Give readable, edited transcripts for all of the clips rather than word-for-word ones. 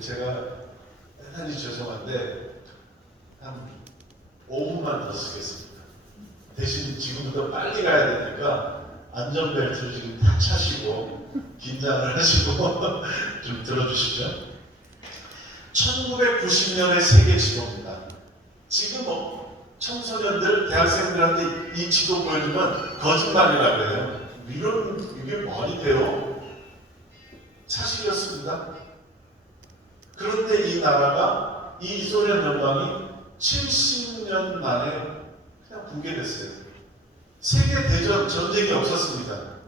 제가 대단히 죄송한데 한 5분만 더 쓰겠습니다. 대신 지금부터 빨리 가야 되니까 안전벨트를 지금 다 차시고 긴장을 하시고 좀 들어주시죠. 1990년의 세계 지도입니다. 지금 청소년들, 대학생들한테 이 지도 보여주면 거짓말이라고 해요. 이게 말이 돼요? 사실이었습니다. 그런데 이 나라가, 이 소련 연방이 70년 만에 그냥 붕괴됐어요. 세계대전, 전쟁이 없었습니다.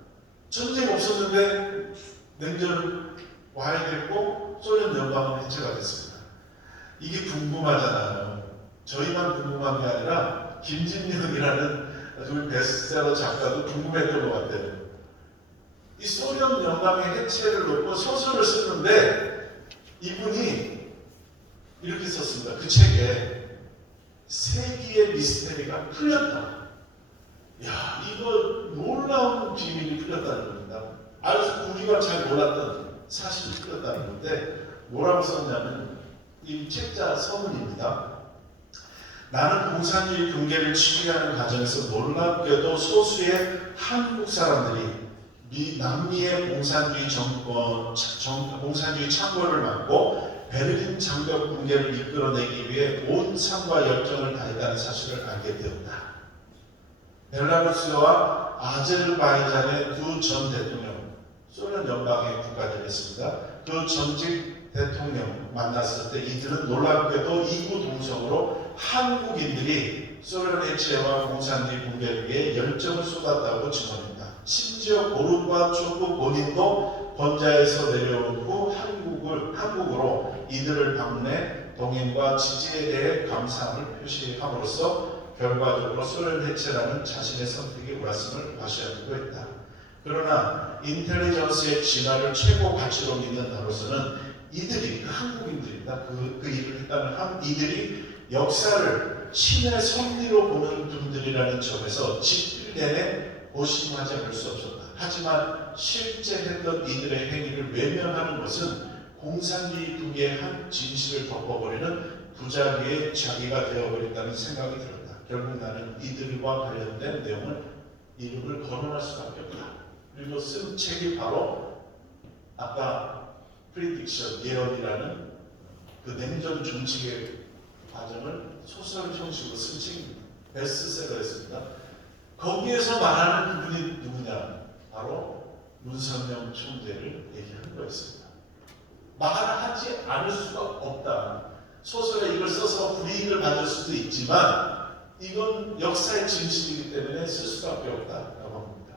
전쟁 없었는데 냉전을 와야 됐고 소련 연방은 해체가 됐습니다. 이게 궁금하잖아요. 저희만 궁금한 게 아니라 김진영이라는 아주 베스트셀러 작가도 궁금했던 것 같아요. 이 소련 연방의 해체를 놓고 소설을 쓰는데 이분이 이렇게 썼습니다. 그 책에 세기의 미스테리가 풀렸다. 야, 이거 놀라운 비밀이 풀렸다는 겁니다. 알아서 우리가 잘 몰랐던 사실이 풀렸다는 건데 뭐라고 썼냐면 이 책자 서문입니다. 나는 공산주의 붕괴를 취재하는 과정에서 놀랍게도 소수의 한국 사람들이 남미의 공산주의 공산주의 창궐을 막고 베를린 장벽 붕괴를 이끌어내기 위해 온 삶과 열정을 다했다는 사실을 알게 되었다. 벨라루스와 아제르바이잔의 두 전 대통령, 소련 연방의 국가들이었습니다. 그 전직 대통령 만났을 때 이들은 놀랍게도 이구동성으로 한국인들이 소련 해체와 공산주의 붕괴를 위해 열정을 쏟았다고 증언합니다. 심지어 고르바초프 본인도 번자에서 내려온 후 한국으로 이들을 방문해 동행과 지지에 대해 감사함을 표시함으로써 결과적으로 소련 해체라는 자신의 선택이 옳았음을 과시하기도 했다. 그러나 인텔리전스의 진화를 최고 가치로 믿는 나로서는 이들이, 한국인들입니다. 그 일을 했다는 이들이 역사를 신의 섭리로 보는 분들이라는 점에서 집필 내내 고심하지 않을 수 없었다. 하지만 실제 했던 이들의 행위를 외면하는 것은 공산주의 붕괴의 한 진실을 덮어버리는 부작위의 자기가 되어버린다는 생각이 들었다. 결국 나는 이들과 관련된 내용을 이름을 거론할 수밖에 없다. 그리고 쓴 책이 바로 아까 프리딕션, 예언이라는 그 냉전 중칙의 과정을 소설 형식으로 쓴 책입니다. 베스트셀러였습니다. 거기에서 말하는 그분이 누구냐? 바로 문선명 총재를 얘기하는 거였습니다. 말하지 않을 수가 없다. 소설에 이걸 써서 불이익을 받을 수도 있지만 이건 역사의 진실이기 때문에 쓸 수밖에 없다라고 합니다.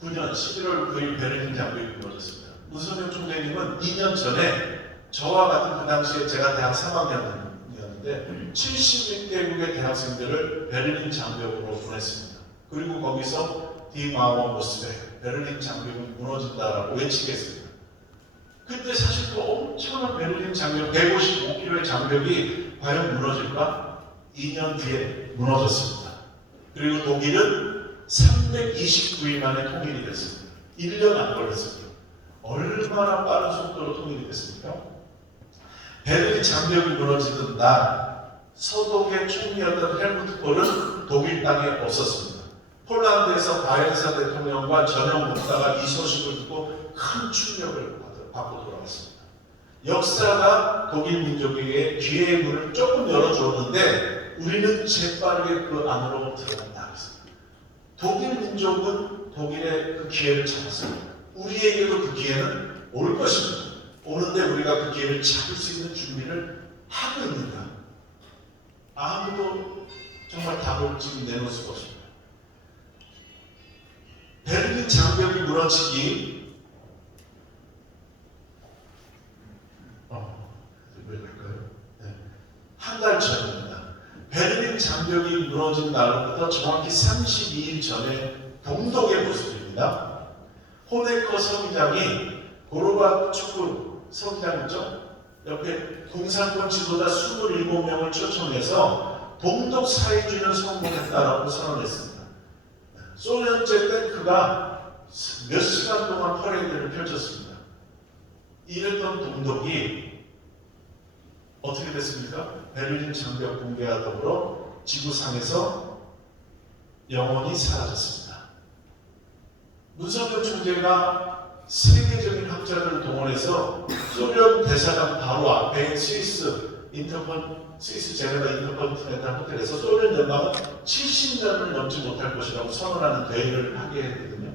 1989년 11월 9일 베를린 장벽이 무너졌습니다. 문선명 총재님은 2년 전에 저와 같은 그 당시에 제가 대학 3학년이었는데 76개국의 대학생들을 베를린 장벽으로 보냈습니다. 그리고 거기서 디 마워 모스베 베를린 장벽은 무너진다라고 외치겠습니다. 그때 사실 그 엄청난 베를린 장벽 155km의 장벽이 과연 무너질까? 2년 뒤에 무너졌습니다. 그리고 독일은 329일 만에 통일이 됐습니다. 1년 안 걸렸습니다. 얼마나 빠른 속도로 통일이 됐습니까? 베를린 장벽이 무너지던 날 서독의 총리였던 헬무트 콜은 독일 땅에 없었습니다. 폴란드에서 바엔사 대통령과 저녁 먹다가 이 소식을 듣고 큰 충격을 받고 돌아왔습니다. 역사가 독일 민족에게 기회의 문을 조금 열어주었는데 우리는 재빠르게 그 안으로 들어간다. 독일 민족은 독일의 그 기회를 잡았습니다. 우리에게도 그 기회는 올 것입니다. 오는데 우리가 그 기회를 잡을 수 있는 준비를 하고 있는가? 아무도 정말 답을 지금 내놓을 수가 없습니다. 베를린 장벽이 무너지기 한 달 전입니다. 베를린 장벽이 무너진 날로부터 정확히 32일 전에 동독의 모습입니다. 호네커 서기장이 고르바초프 서기장이죠. 옆에 공산권 지도자 27명을 초청해서 동독 사회주의는 성공했다라고 선언했습니다. 소련제 때 그가 몇 시간 동안 퍼레이드를 펼쳤습니다. 이랬던 동독이 어떻게 됐습니까? 베를린 장벽 붕괴와 더불어 지구상에서 영원히 사라졌습니다. 문선명 총재가 세계적인 학자들을 동원해서 소련 대사관 바로 앞에 스위스 제네바 인터컨티넨탈 호텔에서 소련 연방은 70년을 넘지 못할 것이라고 선언하는 대회를 하게 했거든요.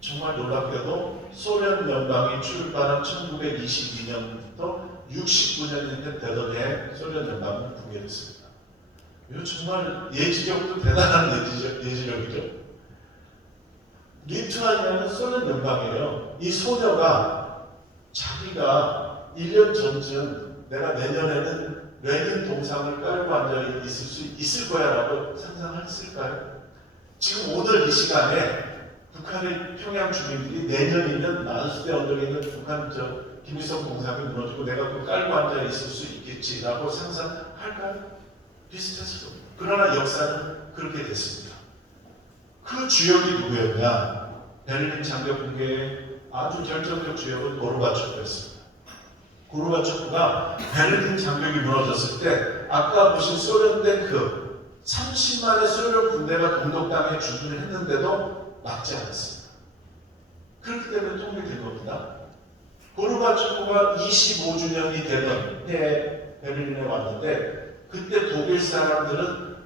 정말 놀랍게도 소련 연방이 출발한 1922년부터 69년이 되던 해에 소련 연방은 붕괴됐습니다. 이거 정말 예지력도 대단한 예지력이죠. 리투아니아는 소련 연방이에요. 이 소녀가 자기가 1년 전쯤 내가 내년에는 레닌 동상을 깔고 앉아 있을 수 있을 거야 라고 상상했을까요? 지금 오늘 이 시간에 북한의 평양 주민들이 내년이면 만수대 언덕에 있는 북한 김일성 동상이 무너지고 내가 그 깔고 앉아 있을 수 있겠지라고 상상할까요? 비슷했어요. 그러나 역사는 그렇게 됐습니다. 그 주역이 누구였냐? 베를린 장벽 붕괴의 아주 결정적 주역은 고르바초프였습니다. 고르바초프가 베를린 장벽이 무너졌을 때 아까 보신 소련 탱크 30만의 소련 군대가 동독 땅에 주둔을 했는데도 막지 않았습니다. 그렇기 때문에 통일된 겁니다. 고르바초프가 25주년이 되던 해에 베를린에 왔는데 그때 독일 사람들은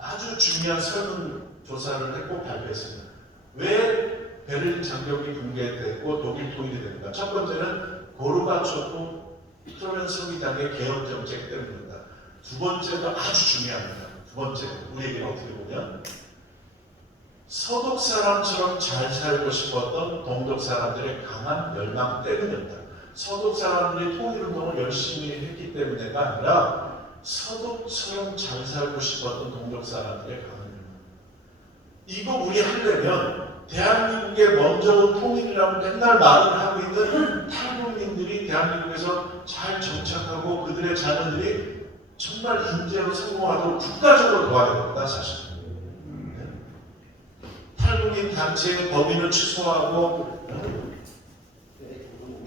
아주 중요한 설문조사를 했고 발표했습니다. 왜 베를린 장벽이 붕괴됐고 독일 통일이 됩니까? 첫 번째는 고르바초프 소련 서기당의 개혁 정책 때문입니다. 두 번째도 아주 중요합니다. 두 번째, 우리에게는 어떻게 보면 서독 사람처럼 잘 살고 싶었던 동독 사람들의 강한 열망 때문이었다. 서독 사람들이 통일운동을 열심히 했기 때문에가 아니라 서독처럼 잘 살고 싶었던 동독 사람들의 강한 열망. 이거 우리 하려면 대한민국의 먼저 온 통일이라고 맨날 말을 하고 있는 탈북민들이 대한민국에서 잘 정착하고 그들의 자녀들이 정말 인재로 성공하도록 국가적으로 도와야 됩니다, 사실. 탈북민 단체의 법인을 취소하고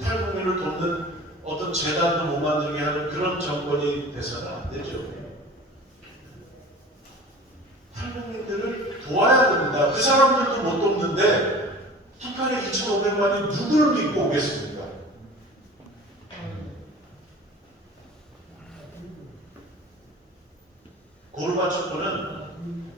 탈북민을 돕는 어떤 재단도 못 만들게 하는 그런 정권이 돼서는 안 되죠. 탈북민들을 도와야 됩니다. 그 사람들도 못 돕는데 북한의 2,500만이 누구를 믿고 오겠습니까? 고르바초프는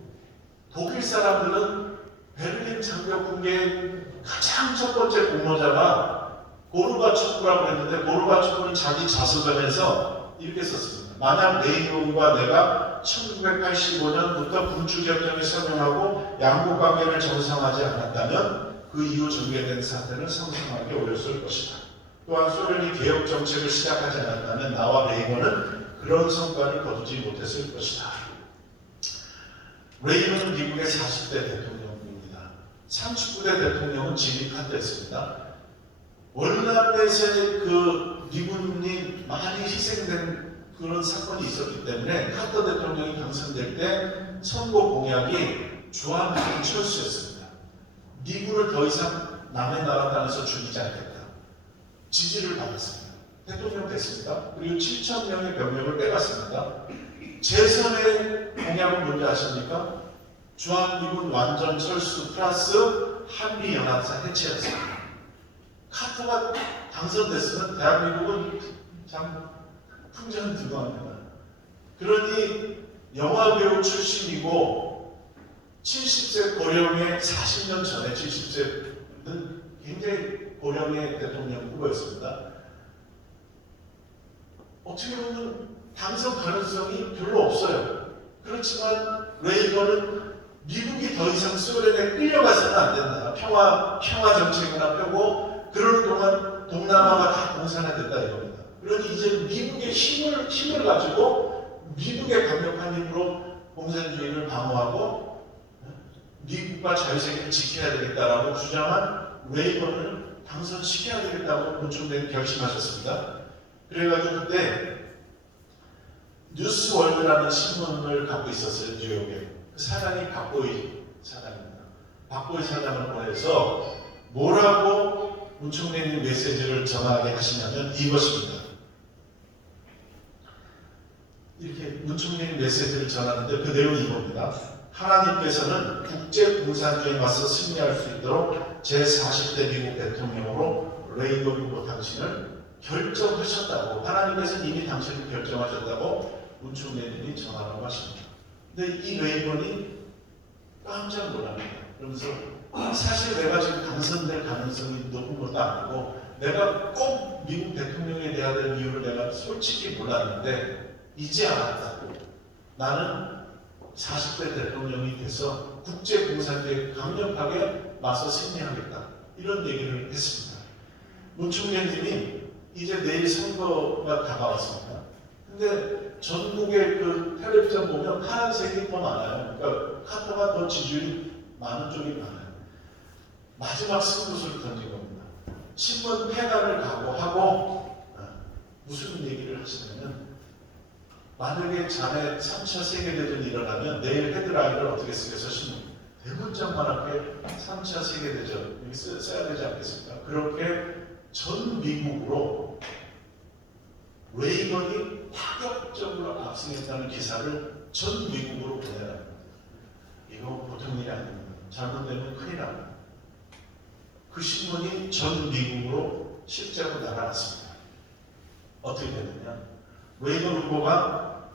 독일 사람들은 베를린 장벽 붕괴의 가장 첫 번째 공로자가 고르바초프라고 했는데 고르바초프는 자기 자서전에서 이렇게 썼습니다. 만약 레이논과 내가 1985년부터 군주협정에 서명하고 양국관계를 정상화하지 않았다면 그 이후 전개된 사태는 상상하기 어려웠을 것이다. 또한 소련이 개혁 정책을 시작하지 않았다면 나와 레이논은 그런 성과를 거두지 못했을 것이다. 레이논은 미국의 40대 대통령입니다. 39대 대통령은 진위 카드였습니다. 월남에서의 그 미군이 많이 희생된 그런 사건이 있었기 때문에 카터 대통령이 당선될 때 선거 공약이 주한미군 철수였습니다. 미군을 더 이상 남의 나라 땅에서 죽이지 않겠다. 지지를 받았습니다. 대통령 됐습니다. 그리고 7,000명의 병력을 빼갔습니다. 제3의 공약은 뭔지 아십니까? 주한미군 완전 철수 플러스 한미연합사 해체였습니다. 카터가 당선됐으면 대한민국은 참 풍전등화합니다. 그러니 영화배우 출신이고 70세 고령의 40년 전에 70세는 굉장히 고령의 대통령 후보였습니다. 어떻게 보면 당선 가능성이 별로 없어요. 그렇지만 레이건은 미국이 더 이상 소련에 끌려가서는 안 된다. 평화 정책을 펴고 그러는 동안 동남아가 다 공산화됐다 이겁니다. 그러니 이제 미국의 힘을 가지고 미국의 강력한 힘으로 공산주의를 방어하고 미국과 자유세계를 지켜야 되겠다라고 주장한 레이건을 당선시켜야 되겠다고 본청대는 결심하셨습니다. 그래가지고 그때 뉴스월드라는 신문을 갖고 있었어요. 뉴욕에. 그 사장이 박보이 사장입니다. 박보이 사장을 보내서 뭐라고 문 총리님 메시지를 전하게 하시냐면 이것입니다. 이렇게 문 총리님 메시지를 전하는데 그 내용이 이겁니다. 하나님께서는 국제공산주의에 맞서 승리할 수 있도록 제40대 미국 대통령으로 레이건 후보 당신을 결정하셨다고, 하나님께서는 이미 당신을 결정하셨다고 문 총리님이 전하라고 하십니다. 근데 이 레이건이 깜짝 놀랍니다. 그러면서 사실 내가 지금 당선될 가능성이 높은 것도 아니고 내가 꼭 미국 대통령이 돼야 될 이유를 내가 솔직히 몰랐는데 이제 알았다고. 나는 40대 대통령이 돼서 국제공산주의에 강력하게 맞서 승리하겠다. 이런 얘기를 했습니다. 문 총리님이 이제 내일 선거가 다가왔습니다. 근데 전국의 그 텔레비전 보면 파란색이 더 많아요. 그러니까 카터가 더 지지율이 많은 쪽이 많아요. 마지막 승부수를 던진 겁니다. 신문 폐간을 각오하고 무슨 얘기를 하시냐면 만약에 자네 3차 세계대전이 일어나면 내일 헤드라인을 어떻게 쓰겠어? 신문 대문짝만하게 3차 세계대전 여기 써야 되지 않겠습니까? 그렇게 전 미국으로 레이건이 파격적으로 압승했다는 기사를 전 미국으로 보내라. 이거 보통 일이 아닙니다. 잘못되면 큰일 납니다. 그 신문이 전 미국으로 실제로 날아갔습니다. 어떻게 됐느냐? 레이건 후보가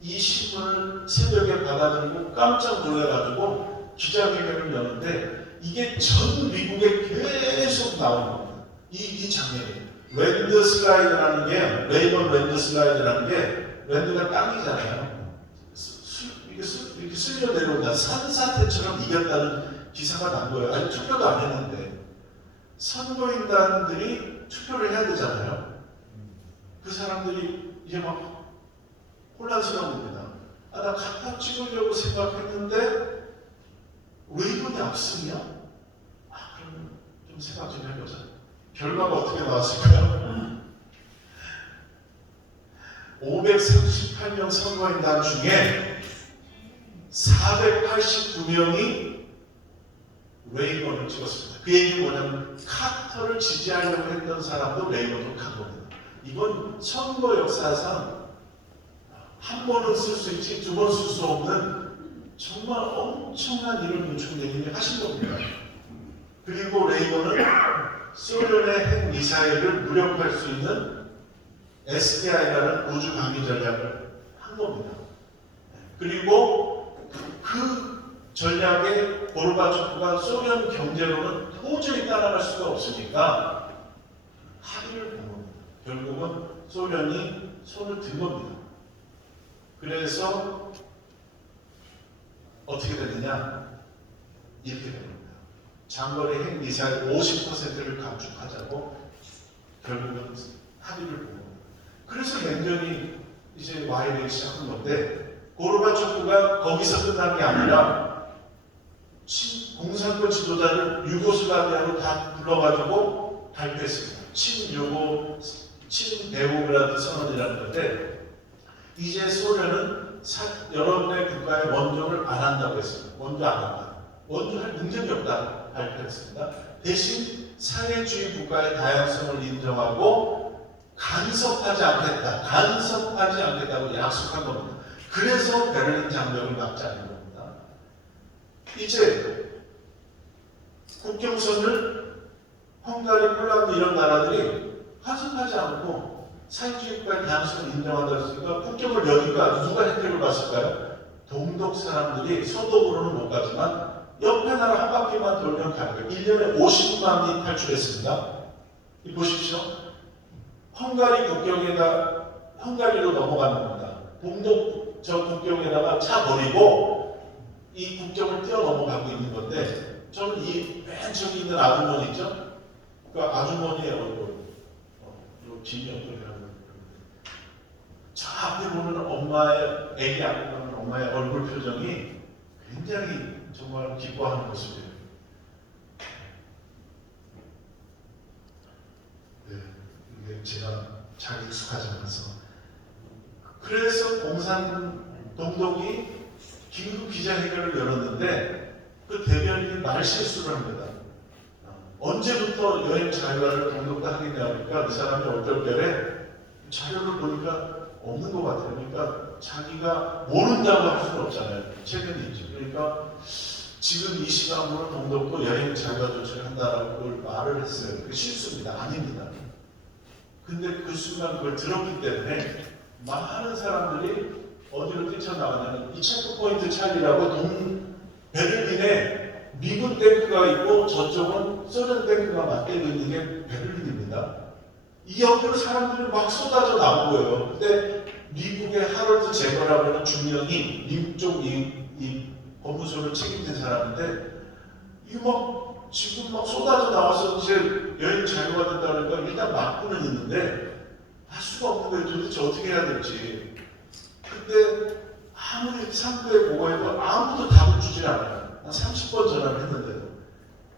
이 신문을 새벽에 받아들이고 깜짝 놀라가지고 기자회견을 여는데 이게 전 미국에 계속 나오는 겁니다. 이 장면이. 랜드 슬라이드라는 게, 레이건 랜드 슬라이드라는 게, 랜드가 땅이잖아요. 이렇게 쓸려 내려온다. 산사태처럼 이겼다는 기사가 난 거예요. 아직 투표도 안 했는데. 선거인단들이 투표를 해야 되잖아요. 그 사람들이 이제 막 혼란스러웁니다. 나 갖다 찍으려고 생각했는데 레이건이 압승이야? 그러면 좀 생각 좀 해보자. 결과가 어떻게 나왔을까요? 538명 선거인단 중에 489명이 레이건을 찍었습니다. 그 얘기는 뭐냐면 카터를 지지하려고 했던 사람도 레이건으로 간 겁니다. 이건 선거 역사상 한 번은 쓸 수 있지 두 번 쓸 수 없는 정말 엄청난 일을 문 총리님이 하신 겁니다. 그리고 레이건은 소련의 핵 미사일을 무력화할 수 있는 SDI라는 우주 방위 전략을 한 겁니다. 그리고 그 전략에 고르바초프가 소련 경제로는 도저히 따라갈 수가 없으니까 합의를 본 겁니다. 결국은 소련이 손을 든 겁니다. 그래서 어떻게 됐느냐? 이렇게 된 겁니다. 장거리 핵 미사일 50%를 감축하자고 결국은 합의를 본 겁니다. 그래서 냉전이 이제 와야 시작한 건데 고르바초프가 거기서 끝난 게 아니라 공산권 지도자를 유고슬라비아로 다 불러가지고 발표했습니다. 친배우그라드 선언이라는 건데 이제 소련은 여러분의 국가의 원조를 안 한다고 했습니다. 원조 안 한다. 원조할 능력이 없다고 발표했습니다. 대신 사회주의 국가의 다양성을 인정하고 간섭하지 않겠다고 약속한 겁니다. 그래서 베를린 장벽을 막자는 겁니다. 이제 국경선을 헝가리, 폴란드 이런 나라들이 하습하지 않고 사회주의 국가의 다양성을 인정한다 했으니까 국경을 여기가 누가 혜택을 봤을까요? 동독 사람들이 서독으로는 못 가지만 옆에 나라 한 바퀴만 돌면 가는 거예요. 1년에 50만이 탈출했습니다. 보십시오. 헝가리로 넘어가는 겁니다. 동독 저 국경에다가 차 버리고 이 국경을 뛰어넘어가고 있는 건데 저는 이 맨 저기 있는 아주머니 있죠? 그 아주머니의 얼굴 진이 어떻게 하는 저 앞에 보는 엄마의 애기 앞에 보는 엄마의 얼굴 표정이 굉장히 정말 기뻐하는 모습이에요. 네, 이게 제가 잘 익숙하지 않아서. 그래서 동독이 긴급 기자회견을 열었는데 그 대변인이 말실수를 합니다. 언제부터 여행 자유화를 동독도 하겠냐 하니까 이 사람이 얼떨결에 자료를 보니까 없는 것 같아요. 그러니까 자기가 모른다고 할 수는 없잖아요. 최근에 있죠. 그러니까 지금 이 시간으로 동독도 여행 자유화 조치를 한다라고 그걸 말을 했어요. 그게 실수입니다. 아닙니다. 근데 그 순간 그걸 들었기 때문에 많은 사람들이 어디로 뛰쳐나가냐면 이 체크포인트 찰리라고 베를린에 미군 탱크가 있고 저쪽은 소련 탱크가 맞대고 있는 게 베를린입니다. 이 옆으로 사람들이 막 쏟아져 나온 거예요. 근데 미국의 하럴드 제거라고 하는 중령이 미국 쪽 이 법무소를 책임진 사람인데 이거 막 지금 막 쏟아져 나와서 이제 여행 자유가 된다 그러니까 일단 막고는 있는데 할 수가 없는 거예요. 도대체 어떻게 해야 될지. 근데 아무리 상부에 보고해도 아무도 답을 주지 않아요. 한 30번 전화를 했는데도.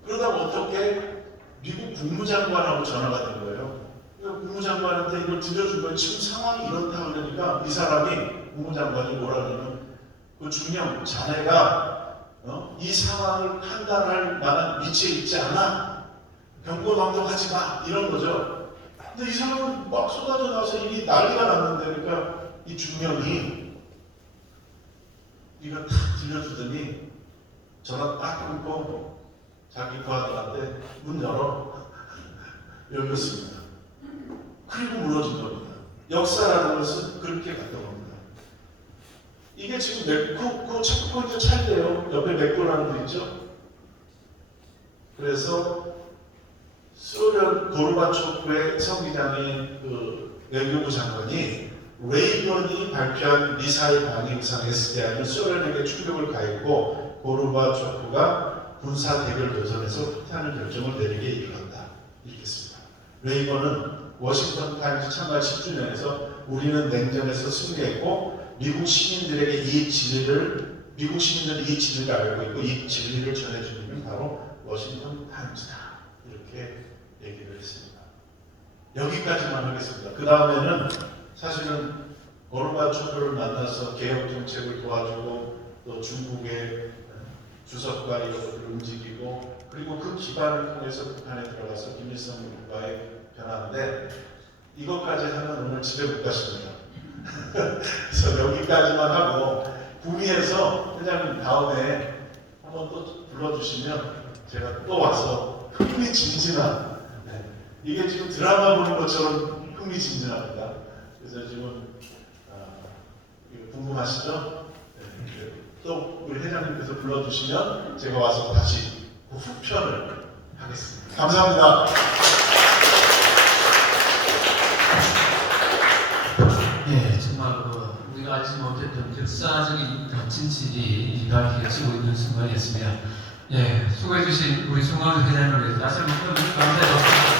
그러다가 어떻게 미국 국무장관하고 전화가 된 거예요. 국무장관한테 이걸 들려준 거예요. 지금 상황이 이렇다 그러니까 이 사람이 국무장관이 뭐라 그러냐면 그 중령 자네가 이 상황을 판단할 만한 위치에 있지 않아. 경고망동하지 마. 이런 거죠. 근데 이 사람은 막 쏟아져 나와서 이미 난리가 났는데 그러니까 이 중령이 이거 탁 들려주더니 전화 딱 끊고 자기 그 아들한테 문 열어. 열렸습니다. 그리고 무너진 겁니다. 역사라는 것은 그렇게 갔던 겁니다. 이게 지금 그 체크포인트 찰리예요. 옆에 맥도라는 데 있죠. 그래서 소련 고르바초프의 서기장인 그 외교부 장관이 레이건이 발표한 미사일 방위상에서 대하는 소련에게 충격을 가했고 고르바초프가 군사 대결 도전에서 후퇴하는 결정을 내리게 이르렀다. 이렇게 씁니다. 레이건은 워싱턴 타임즈 창간 10주년에서 우리는 냉전에서 승리했고 미국 시민들이 이 진리를 알고 있고 이 진리를 전해주는 게 바로 워싱턴 타임즈다. 이렇게 얘기를 했습니다. 여기까지만 하겠습니다. 그 다음에는 사실은 고르바초프를 만나서 개혁 정책을 도와주고 또 중국의 주석과 이것들을 움직이고 그리고 그 기반을 통해서 북한에 들어가서 김일성 국가의 변화인데 이것까지 하면 오늘 집에 못 가십니다. 그래서 여기까지만 하고 구미에서 회장님 다음에 한번 또 불러주시면 제가 또 와서 흥미진진한 이게 지금 드라마 보는 것처럼 흥미진진합니다. 그래서 지금 궁금하시죠? 또 우리 회장님께서 불러주시면 제가 와서 다시 그 후편을 하겠습니다. 감사합니다. 예, 정말 우리가 알지 못했던 역사적인 진실이 밝혀지고 있는 순간이었습니다. 예, 수고해주신 우리 송광수 회장님을 다시 한번 감사드립니다.